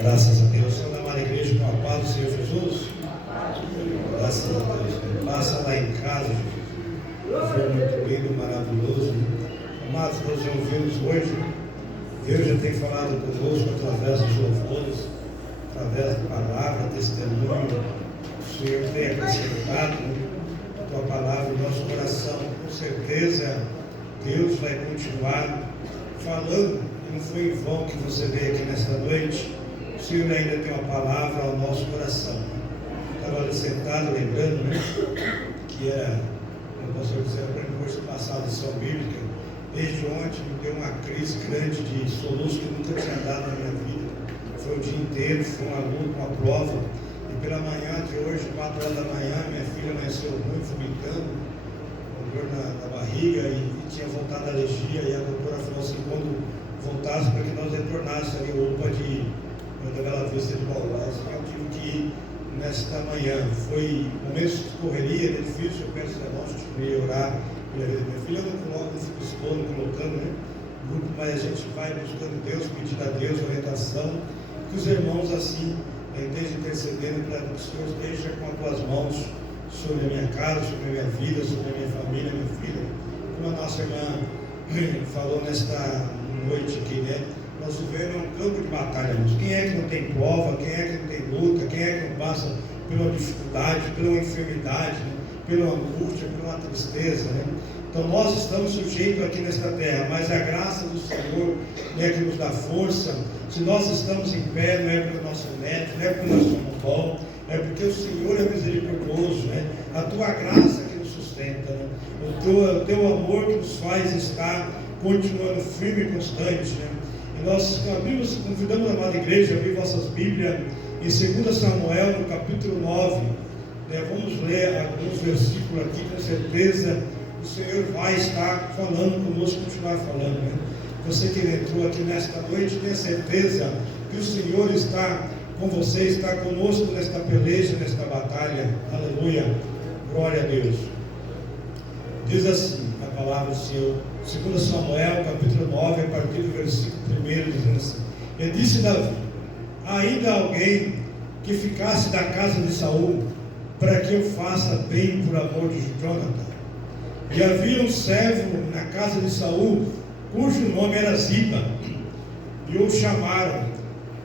Graças a Deus. Senhor, amada igreja, com a paz do Senhor Jesus. Graças a Deus. Passa lá em casa, Jesus. Foi muito lindo, maravilhoso. Amados, nós já ouvimos hoje. Deus já tem falado conosco através dos louvores, através da palavra, testemunho. O Senhor tem acrescentado a tua palavra no nosso coração. Com certeza, Deus vai continuar falando. E não foi em vão que você veio aqui nesta noite. O Senhor ainda tem uma palavra ao nosso coração. Estava ali sentado, lembrando, que era, como o pastor disse, para o curso passado de lição bíblica. Desde ontem me deu uma crise grande de soluço que nunca tinha dado na minha vida. Foi o dia inteiro, foi uma luta, uma prova. E pela manhã de hoje, 4 horas da manhã, minha filha amanheceu muito, vomitando, com dor na barriga e tinha voltado a alergia. E a doutora falou assim, quando voltasse, para que nós retornássemos ali o UPA da Bela Vista de Bauru. Assim, eu tive que ir nesta manhã. Foi momentos de correria, era difícil. Eu peço aos irmãos que orar pela vida da minha filha. Eu não coloco, não fico expondo, colocando, grupo, mas a gente vai buscando Deus, pedindo a Deus orientação. Que os irmãos assim estejam intercedendo para que o Senhor esteja com as tuas mãos sobre a minha casa, sobre a minha vida, sobre a minha família, minha filha. Como a nossa irmã falou nesta noite aqui, nós vivemos um campo de batalha, irmãos. Quem é que não tem prova? Quem é que não tem luta? Quem é que não passa pela dificuldade, pela enfermidade, pela angústia, pela tristeza, Então nós estamos sujeitos aqui nesta terra, mas a graça do Senhor que nos dá força. Se nós estamos em pé, não é pelo nosso mérito, não é porque nós somos bons, é porque o Senhor é misericordioso, A tua graça que nos sustenta, O teu amor que nos faz estar continuando firme e constante, E nós abrimos, convidamos a amada igreja a abrir vossas Bíblias em 2 Samuel, no capítulo 9. Vamos ler alguns versículos aqui, com certeza o Senhor vai estar falando conosco, continuar falando, Você que entrou aqui nesta noite, tenha certeza que o Senhor está com você, está conosco nesta peleja, nesta batalha. Aleluia, glória a Deus. Diz assim a palavra do Senhor, 2 Samuel, capítulo 9, a partir do versículo 1, dizendo assim: E disse Davi: ainda alguém que ficasse da casa de Saul, para que eu faça bem por amor de Jonathan. E havia um servo na casa de Saul, cujo nome era Ziba, e o chamaram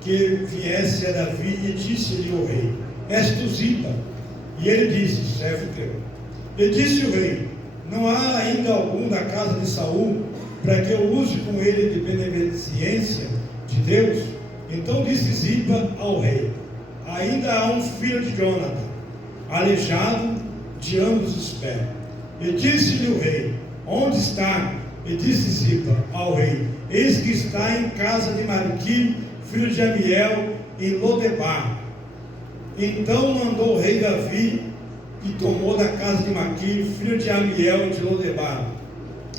que viesse a Davi, e disse-lhe o rei: És tu Ziba? E ele disse: servo teu. E disse o rei: não há ainda algum da casa de Saul, para que eu use com ele de beneficência de Deus? Então disse Ziba ao rei: ainda há um filho de Jonathan, aleijado de ambos os pés. E disse-lhe o rei: onde está? E disse Ziba ao rei: eis que está em casa de Marqui, filho de Amiel, em Lodebar. Então mandou o rei Davi, e tomou da casa de Marqui, filho de Amiel, de Lodebar.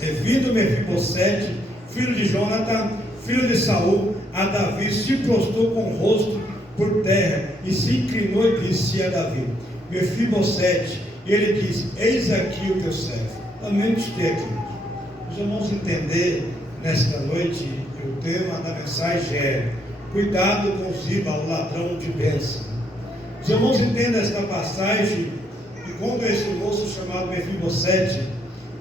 E vindo Mefibosete, filho de Jonathan, filho de Saul, a Davi, se prostrou com o rosto por terra, e se inclinou e disse a Davi: Mefibosete. E ele disse: eis aqui o teu servo. Também estou aqui. Os irmãos entender nesta noite, o tema da mensagem é: cuidado com Ziba, o ladrão de bênção. Os irmãos entendem esta passagem, e quando esse moço chamado Mefibosete,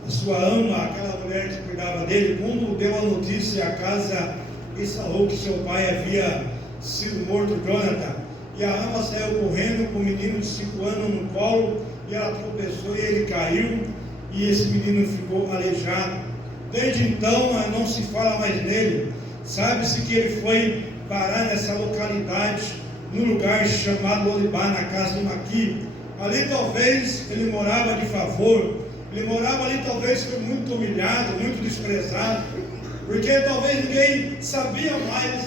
a sua ama, aquela mulher que cuidava dele, quando deu a notícia à casa de Saul que seu pai havia sido morto, Jonathan, e a ama saiu correndo com o menino de 5 anos no colo, e ela tropeçou e ele caiu, e esse menino ficou aleijado. Desde então não se fala mais nele. Sabe-se que ele foi parar nessa localidade, no lugar chamado Lodebar, na casa de Maqui. Ali talvez ele morava de favor, ele morava ali, talvez foi muito humilhado, muito desprezado, porque talvez ninguém sabia mais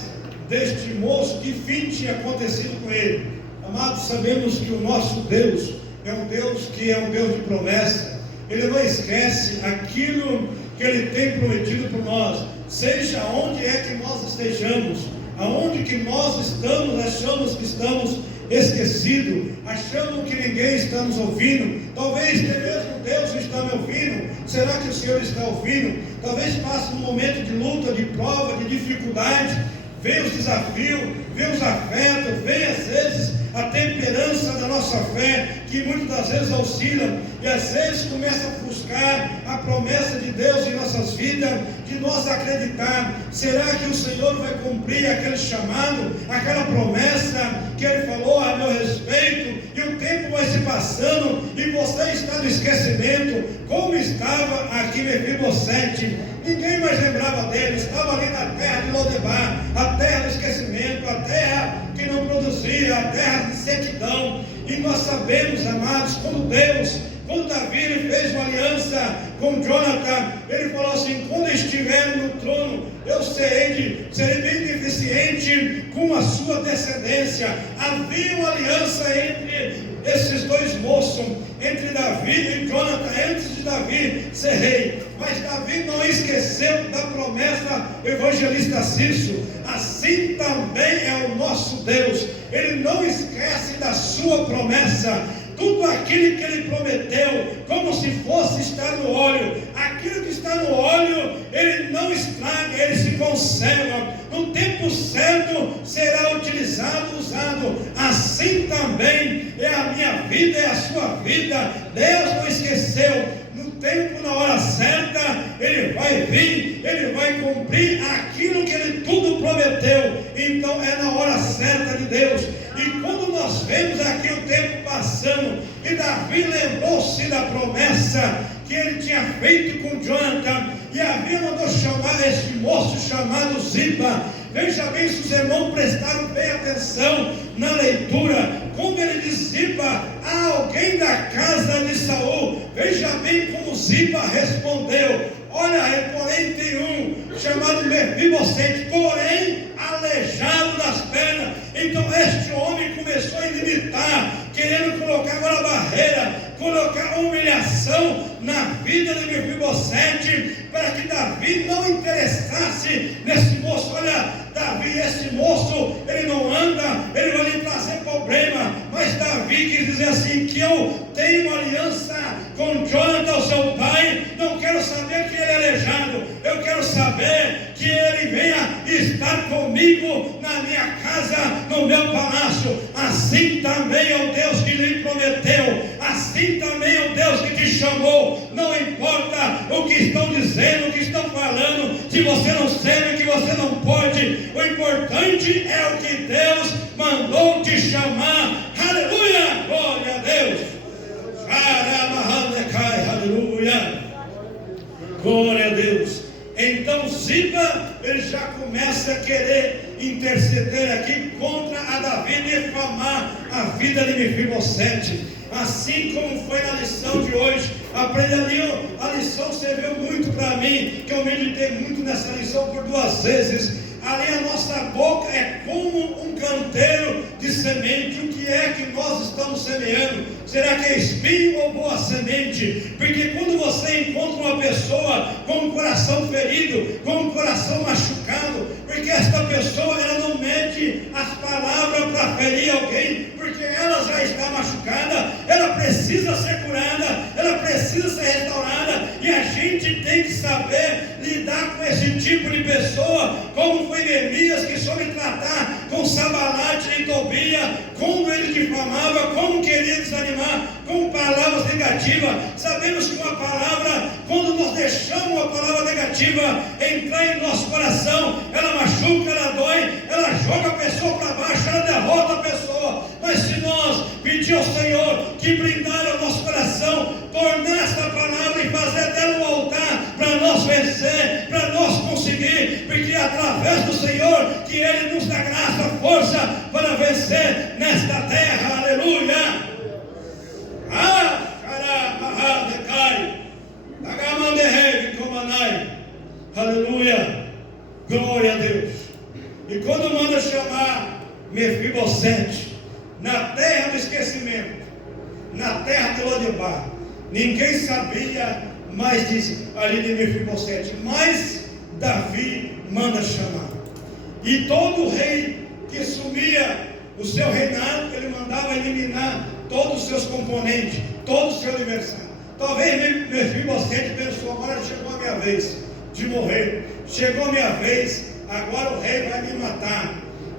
deste moço, que fim tinha acontecido com ele. Amados, sabemos que o nosso Deus é um Deus que é um Deus de promessa. Ele não esquece aquilo que Ele tem prometido por nós, seja onde é que nós estejamos, aonde que nós estamos, achamos que estamos esquecidos, achamos que ninguém está nos ouvindo. Talvez até mesmo Deus está me ouvindo. Será que o Senhor está ouvindo? Talvez passe um momento de luta, de prova, de dificuldade, vem os desafios, vem os afetos, vem às vezes a temperança da nossa fé, que muitas das vezes auxilia, e às vezes começa a ofuscar a promessa de Deus em nossas vidas, de nós acreditar, será que o Senhor vai cumprir aquele chamado, aquela promessa que Ele falou a meu respeito, e o tempo vai se passando, e você está no esquecimento, como estava aqui Mefibosete. Ninguém mais lembrava dele, estava ali na terra de Lodebar, a terra do esquecimento, a terra que não produzia, a terra de sequidão. E nós sabemos, amados, quando Davi ele fez uma aliança com Jonathan, ele falou assim: quando estiver no trono, eu serei bem deficiente com a sua descendência. Havia uma aliança entre esses dois moços, entre Davi e Jonathan, antes de Davi ser rei. Mas Davi não esqueceu da promessa, o evangelista Cício. Assim também é o nosso Deus, Ele não esquece da sua promessa. Tudo aquilo que Ele prometeu, como se fosse estar no óleo, aquilo que está no óleo, Ele não estraga, Ele se conserva, no tempo certo será utilizado, usado. Assim também é a minha vida, é a sua vida. Deus não esqueceu. No tempo, na hora certa, Ele vai vir, Ele vai cumprir aquilo que Ele tudo prometeu. Então é na hora certa de Deus. E quando nós vemos aqui o tempo passando, e Davi lembrou-se da promessa que ele tinha feito com Jonathan, e havia mandado chamar esse moço chamado Ziba. Veja bem, se os irmãos prestaram bem atenção na leitura, quando ele diz Ziba, há alguém da casa de Saul. Veja bem como Ziba respondeu. Olha, porém tem um chamado Mefibosete, porém aleijado das pernas. Então este homem começou a limitar, querendo colocar agora barreira, colocar humilhação na vida de Mefibosete, para que Davi não interessasse nesse moço. Olha, Davi, esse moço, ele não anda, ele vai lhe trazer problema. Mas Davi quis dizer assim, que eu tenho uma aliança com Jonathan, seu pai. Não quero saber que ele é aleijado, eu quero saber que ele venha estar comigo na minha casa, no meu palácio. Assim também é o Deus que lhe prometeu, assim também é o Deus que te chamou. Não importa o que estão dizendo, o que estão falando, se você não serve, que você não pode. O importante é o que Deus mandou te chamar. Aleluia, glória a Deus. Aleluia, glória a Deus. Então Ziba, ele já começa a querer interceder aqui contra a Davi, difamar a vida de Mefibosete. Assim como foi na lição de hoje, aprende ali, a lição serviu muito para mim, que eu meditei muito nessa lição por 2 vezes. Ali a nossa boca é como um canteiro de semente. O que é que nós estamos semeando? Será que é espinho ou boa semente? Porque quando você encontra uma pessoa com o coração ferido, com o coração machucado, porque esta pessoa ela não mede as palavras para ferir alguém, porque ela já está machucada, ela precisa ser curada, ela precisa ser restaurada, e a gente tem que saber lidar com esse tipo de pessoa, como foi Neemias, que soube tratar com Sanbalate e Tobia, como ele difamava, como queria desanimar, com palavras negativas. Sabemos que uma palavra, quando nós deixamos uma palavra negativa entrar em nosso coração, ela machuca, ela dói, ela joga a pessoa para baixo, ela derrota a pessoa. Mas se nós pedir ao Senhor que blindar o nosso coração, tornar esta palavra e fazer dela um altar para nós vencer, para nós conseguir, porque é através do Senhor que Ele nos dá graça, força para vencer nesta terra. Aleluia. Aleluia, glória a Deus. E quando manda chamar Mefibosete na terra do esquecimento, na terra de Lodebar, ninguém sabia mais disso ali de Mefibosete, mas Davi manda chamar. E todo rei que assumia o seu reinado, ele mandava eliminar todos os seus componentes, todo o seu aniversário. Talvez Mefibosete pensou, agora chegou a minha vez de morrer, chegou a minha vez agora o rei vai me matar.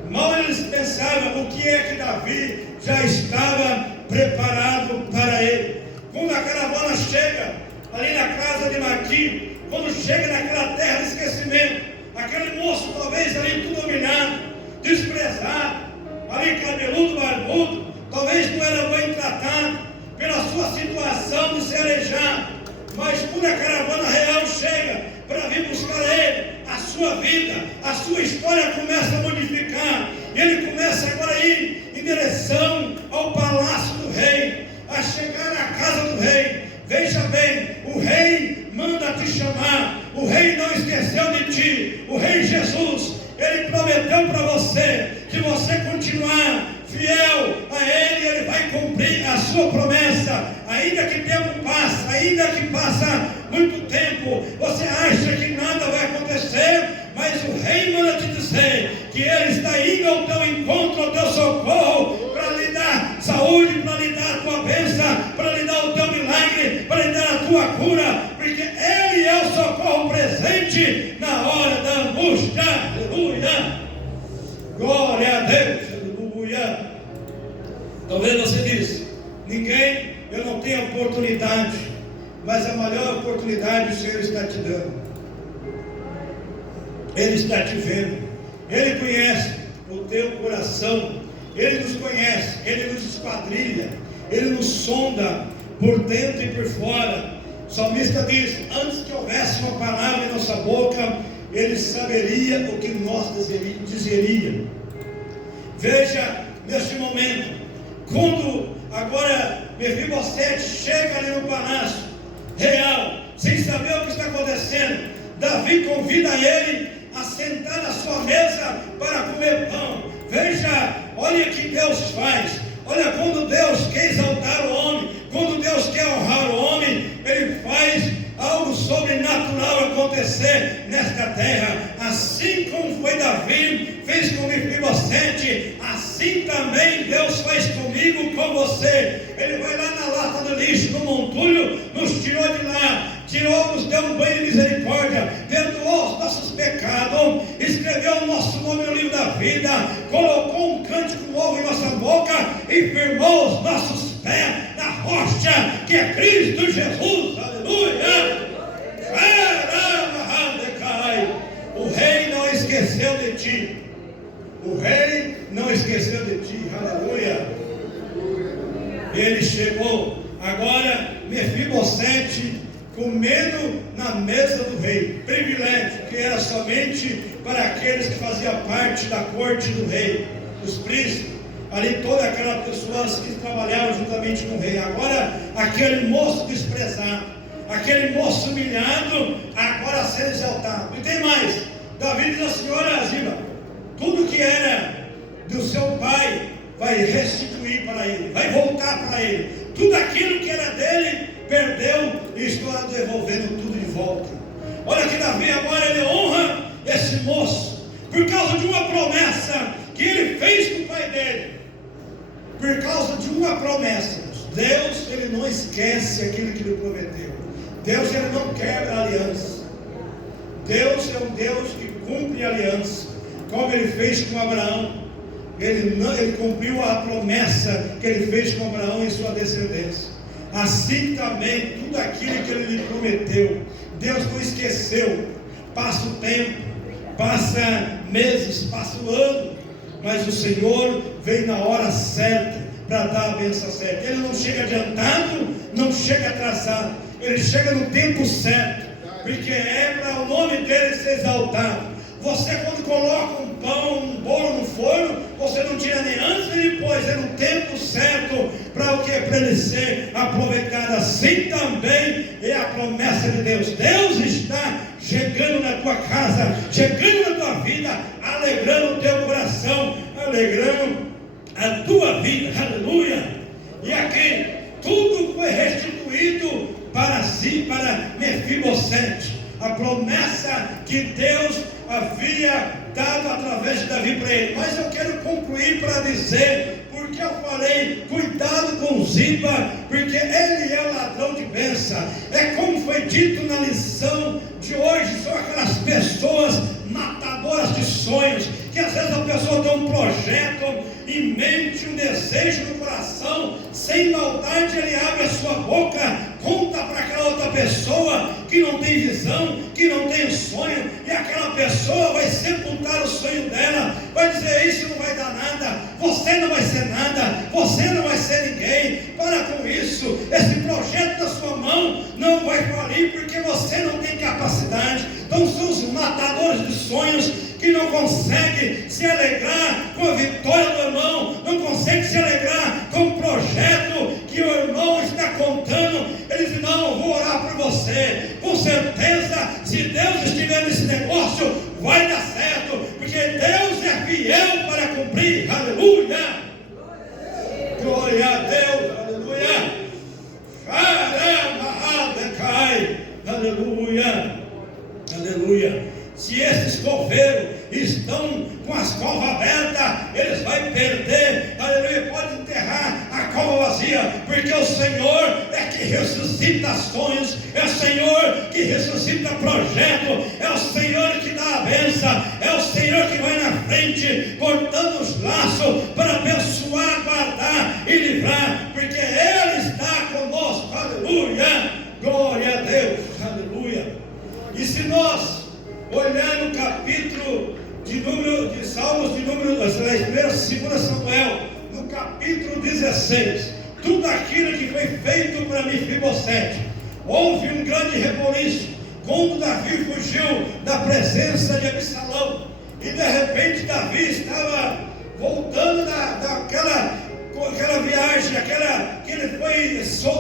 Mal eles pensavam o que é que Davi já estava preparado para ele. Quando a caravana chega ali na casa de Maqui, quando chega naquela terra de esquecimento, aquele moço talvez ali tudo dominado, desprezado, ali cabeludo, barbudo, talvez não era bem tratado pela sua situação de ser aleijado, mas quando a caravana real chega para vir buscar ele, a sua vida, a sua história começa a modificar, e ele começa agora a ir em direção ao palácio do rei, a chegar na casa do rei. Veja bem, o rei manda te chamar, o rei não esqueceu de ti, o rei Jesus, ele prometeu para você, se você continuar fiel a ele, ele vai cumprir a sua promessa, ainda que tempo passa, ainda que passa muito tempo, você acha que nada vai acontecer, mas o rei manda te dizer, que ele está indo ao teu encontro, ao teu socorro, para lhe dar saúde, para lhe dar a tua bênção, para lhe dar o teu milagre, para lhe dar a tua cura, porque ele é o socorro presente na hora da angústia, aleluia, glória a Deus, aleluia. Talvez você diz, eu não tenho oportunidade, mas a maior oportunidade o Senhor está te dando, Ele está te vendo, Ele conhece o teu coração, Ele nos conhece, Ele nos esquadrilha, Ele nos sonda por dentro e por fora. O salmista diz, antes que houvesse uma palavra em nossa boca, Ele saberia o que nós dizeríamos. Veja, neste momento, quando agora Mefibosete chega ali no palácio real, sem saber o que está acontecendo, Davi convida ele a sentar na sua mesa para comer pão. Veja, olha o que Deus faz. Olha, quando Deus quer exaltar o homem, quando Deus quer honrar o homem, Ele faz algo sobrenatural acontecer nesta terra. Assim como foi Davi, fez com Mefibosete, assim também Deus faz comigo, com você. Ele vai lá na lata do lixo, no montulho, nos tirou de lá, nos deu um banho de misericórdia, perdoou os nossos pecados, escreveu o nosso nome no livro da vida, colocou um cântico novo em nossa boca e firmou os nossos pés na rocha que é Cristo Jesus, aleluia. O rei não esqueceu de ti, o rei não esqueceu de ti, aleluia. Ele chegou, agora Mefibosete comendo na mesa do rei, privilégio que era somente para aqueles que faziam parte da corte do rei, os príncipes, ali todas aquelas pessoas que trabalhavam juntamente com o rei. Agora aquele moço desprezado, aquele moço humilhado, agora sendo exaltado. E tem mais, Davi diz assim, olha Ziba, tudo que era do seu pai vai restituir para ele, vai voltar para ele, tudo aquilo que era dele perdeu e estou devolvendo tudo de volta. Olha que Davi agora ele honra esse moço por causa de uma promessa que ele fez com o pai dele. Por causa de uma promessa. Deus, ele não esquece aquilo que ele prometeu. Deus, ele não quebra a aliança. Deus é um Deus que cumpre a aliança, como ele fez com Abraão. Ele cumpriu a promessa que ele fez com Abraão e sua descendência. Assim também, tudo aquilo que ele lhe prometeu, Deus não esqueceu. Passa o tempo, passa meses, passa o ano, mas o Senhor vem na hora certa para dar a bênção certa. Ele não chega adiantado, não chega atrasado, ele chega no tempo certo, porque é para o nome dele ser exaltado. Você, quando coloca um pão, um bolo no forno, você não tira nem antes nem depois, é no tempo certo para o que? Para ele ser aproveitado. Assim também é a promessa de Deus. Deus está chegando na tua casa, chegando na tua vida, alegrando o teu coração, alegrando a tua vida, aleluia. E aqui tudo foi restituído para si, para Mefibosete. A promessa que Deus havia dado através de Davi para ele. Mas eu quero concluir para dizer, porque eu falei, cuidado com Ziba, porque ele é o ladrão de bênção. É como foi dito na lição de hoje, são aquelas pessoas matadoras matadoras de sonhos, que às vezes a pessoa tem um projeto em mente, um desejo no coração, sem maldade ele abre a sua boca, conta para aquela outra pessoa que não tem visão, que não tem sonho, e aquela pessoa vai sepultar o sonho dela, vai dizer: isso não vai dar nada, você não vai ser nada, você não vai ser ninguém. Para com isso, esse projeto na sua mão não vai falir, porque você não tem capacidade. Então são os matadores de sonhos que não conseguem se alegrar com a vitória do irmão, não conseguem se alegrar com o projeto que o irmão está contando. Eles dizem: não, eu vou orar por você, com certeza, se Deus estiver nesse negócio, vai dar certo, porque Deus é fiel para cumprir. Aleluia, glória a Deus, aleluia, aleluia, aleluia. Se esses coveiros estão com as covas abertas, eles vão perder, aleluia, pode enterrar a cova vazia, porque o Senhor é que ressuscita sonhos, é o Senhor que ressuscita projeto, é o Senhor que dá a bênção, é o Senhor que vai na frente, cortando os laços para abençoar, guardar e livrar, porque Ele está conosco, aleluia, glória a Deus, aleluia. E se nós olhar no capítulo de Salmos, de número 2 Samuel, no capítulo 16, tudo aquilo que foi feito para Mefibosete, houve um grande reboliço, quando Davi fugiu da presença de Absalão, e de repente Davi estava voltando daquela viagem, que ele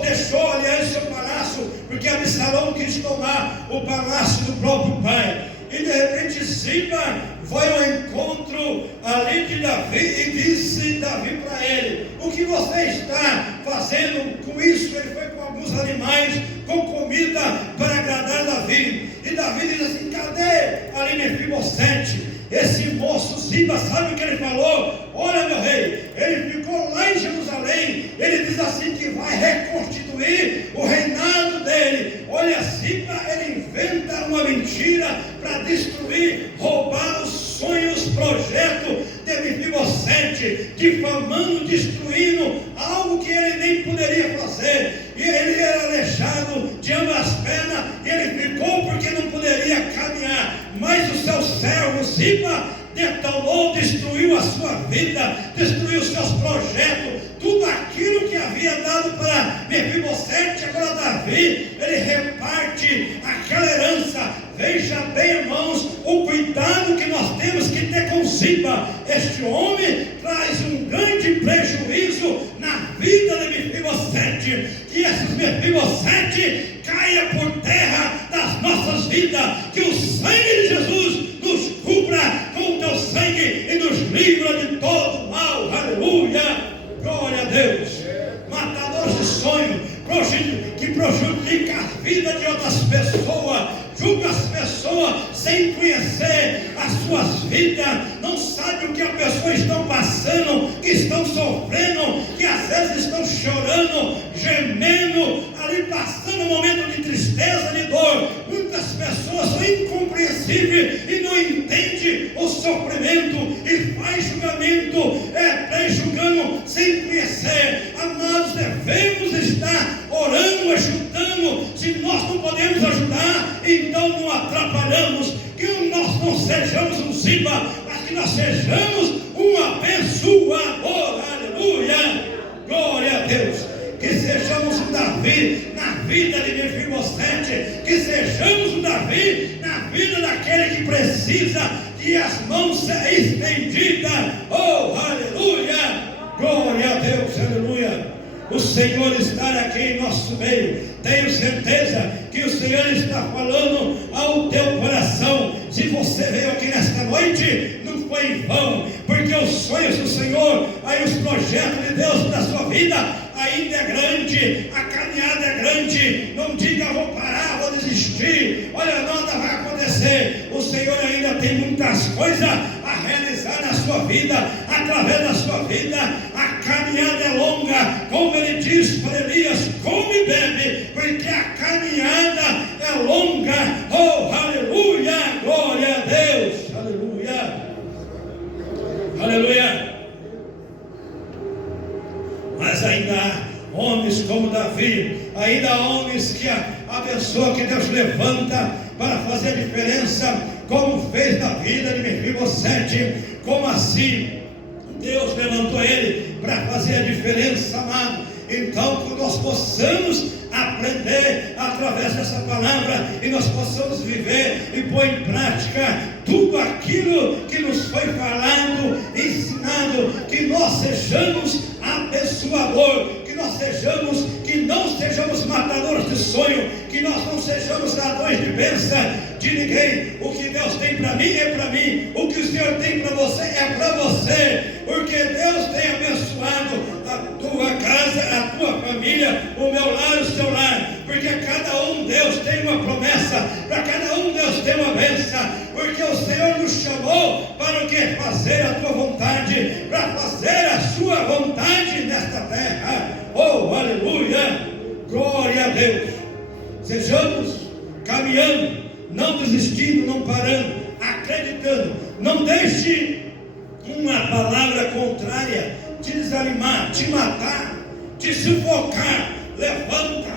deixou, aliás, seu palácio, porque Absalão quis tomar o palácio do próprio pai. E de repente Ziba vai ao encontro ali de Davi e disse Davi para ele: o que você está fazendo com isso? Ele foi com alguns animais, com comida para agradar Davi. E Davi diz assim: cadê ali Mefibosete? Esse moço Ziba, sabe o que ele falou? Olha, meu rei, ele ficou lá em Jerusalém, ele diz assim que vai reconstituir o reinado dele. Olha, Ziba, ele inventa uma mentira para destruir, roubar os sonhos, projeto de Mefibosete, difamando, destruindo algo que ele nem poderia fazer. E ele era aleijado de ambas as pernas, e ele ficou porque não poderia caminhar. Mas o seu servo Ziba detonou, destruiu a sua vida, destruiu os seus projetos, tudo aquilo que havia dado para Mefibosete. Agora Davi, ele reparte aquela herança. Veja bem, irmãos, o cuidado que nós temos que ter com Ziba. Este homem traz um grande prejuízo na vida de Mefibosete, que esses Mefibosete caia por terra das nossas vidas, que o sangue de Jesus nos cubra com o teu sangue e nos livra de todo mal, aleluia, glória a Deus. Matadores de sonho, que prejudica a vida de outras pessoas, julga as pessoas sem conhecer as suas vidas, não sabe o que as pessoas estão passando, que estão sofrendo, que às vezes estão chorando, gemendo, ali passando um momento de tristeza, de dor. Muitas pessoas são incompreensíveis e não entendem o sofrimento e faz julgamento, pré-julgando sem conhecer. Amados, devemos estar orando, ajudando. Se nós não podemos ajudar, então não atrapalhamos. Que nós não sejamos um Ziba, mas que nós sejamos um abençoador, aleluia, glória a Deus. Que sejamos um Davi na vida de Mefibosete, que sejamos um Davi na vida daquele que precisa que as mãos sejam estendidas, oh, aleluia, glória a Deus, aleluia. O Senhor está aqui em nosso meio. Tenho certeza que o Senhor está falando ao teu coração. Se você veio aqui nesta noite, não foi em vão, porque os sonhos do Senhor, aí os projetos de Deus para a sua vida ainda é grande, a caminhada é grande. Não diga: vou parar, vou desistir, olha, nada vai acontecer. O Senhor ainda tem muitas coisas a realizar na sua vida, através da sua vida. A caminhada é longa, como ele diz para Elias: come e bebe, porque a caminhada é longa, oh, aleluia, glória a Deus, aleluia. Aleluia. Mas ainda há homens como Davi, ainda há homens que a pessoa que Deus levanta para fazer a diferença, como fez na vida de Mefibosete. Como assim Deus levantou ele para fazer a diferença, amado? Então, que nós possamos aprender através dessa palavra e nós possamos viver e pôr em prática tudo aquilo que nos foi falado, ensinado, que nós sejamos abençoador, que não sejamos matadores de sonho, que nós não sejamos ladrões de bênção de ninguém. O que Deus tem para mim é para mim, o que o Senhor tem para você é para você, porque Deus tem abençoado a tua casa, a tua família, o meu lar, o seu lar, porque a cada um Deus tem uma promessa, para cada um Deus tem uma bênção, porque o Senhor nos chamou para o que? Fazer a tua vontade, para fazer a sua vontade nesta terra. Oh, aleluia, glória a Deus. Sejamos caminhando, não desistindo, não parando, acreditando. Não deixe uma palavra contrária te desanimar, te matar, te sufocar. Levanta,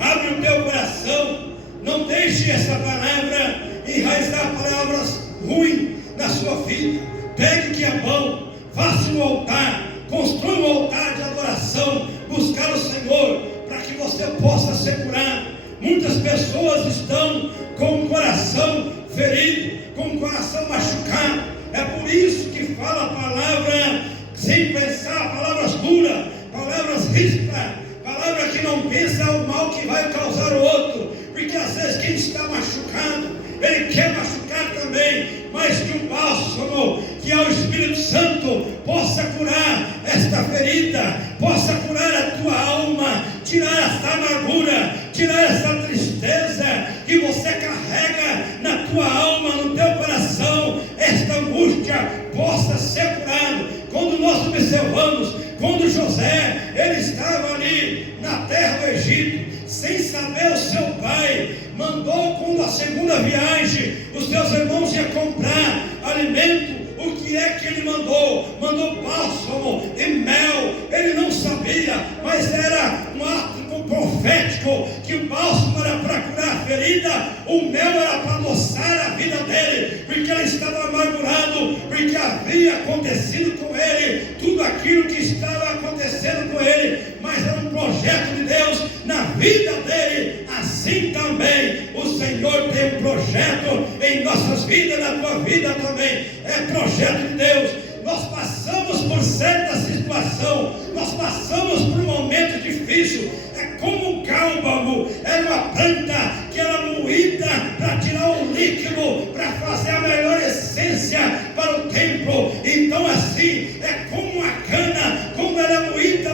abre o teu coração. Não deixe essa palavra enraizar palavras ruins na sua vida. Pegue que é bom, faça um altar, construa um altar de adoração, buscar o Senhor, para que você possa ser curado. Muitas pessoas estão com o coração ferido, com o coração machucado. É por isso que fala a palavra sem pensar, palavras duras, palavras ríspidas, palavra que não pensa o mal que vai causar o outro. Porque às vezes quem está machucado, ele quer machucar também, mas que o bálsamo, que é o Espírito Santo, possa curar esta ferida, possa curar a tua alma, tirar essa amargura, tirar essa tristeza que você carrega na tua alma, no teu coração. Esta angústia possa ser curada. Quando nós observamos, quando José, ele estava ali na terra do Egito, sem saber, o seu pai mandou, quando a segunda viagem, os seus irmãos iam comprar alimento. O que é que ele mandou? Mandou bálsamo e mel. Ele não sabia, mas era um ato profético, que o bálsamo era para curar a ferida, o mel era para adoçar a vida dele, porque ele estava amargurado, porque havia acontecido com ele tudo aquilo que estava acontecendo com ele, mas era um projeto de Deus na vida dele. Assim também o Senhor tem um projeto em nossas vidas, na tua vida também é projeto de Deus. Nós passamos por certa situação, nós passamos por um momento difícil. É como um cálbamo, era uma planta que era moída para tirar o líquido, para fazer a melhor essência para o templo. Então assim, é como uma cana, como ela é moída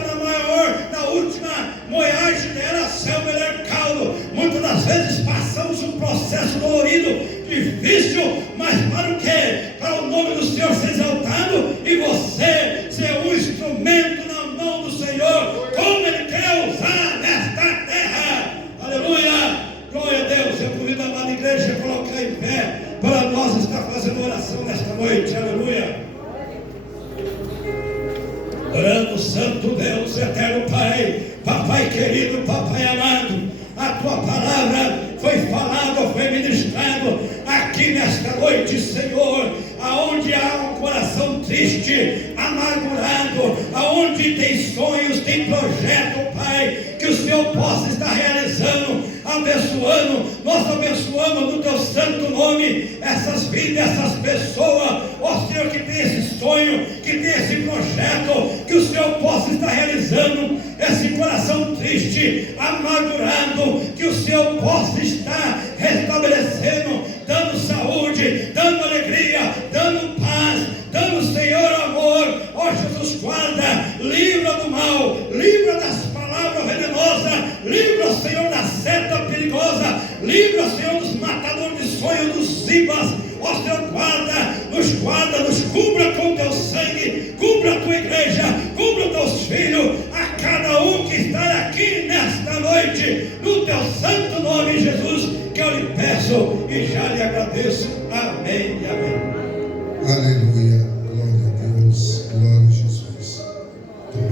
na última moagem dela, sai o melhor caldo. Muitas das vezes passamos um processo dolorido, difícil, mas para o quê? Para o nome do Senhor ser exaltado e você ser um instrumento na mão do Senhor, como Ele quer usar nesta terra. Aleluia, glória a Deus. Eu convido a amada igreja a colocar em pé para nós estar fazendo oração nesta noite. Aleluia. Orando, Santo Deus, eterno Pai, Papai querido, Papai amado, a tua palavra foi falada, foi ministrado aqui nesta noite, Senhor, aonde há um coração triste, amargurado, aonde tem sonhos, tem projeto, Pai, que o Senhor possa estar realizando, abençoando. Nós abençoamos no teu santo nome essas vidas, essas pessoas, ó Senhor, que tem esse sonho, que tem esse projeto, que o Senhor possa estar realizando esse coração triste, amargurado, que o Senhor possa estar restabelecendo, dando saúde, dando alegria, dando paz, dando, Senhor, amor. Ó Jesus, guarda, livra do mal, livra das palavras venenosas, livra, Senhor, da seta perigosa, livra, Senhor, dos matadores de sonhos, dos zibas. Ó Senhor, guarda, nos cubra com teu sangue, cubra a tua igreja,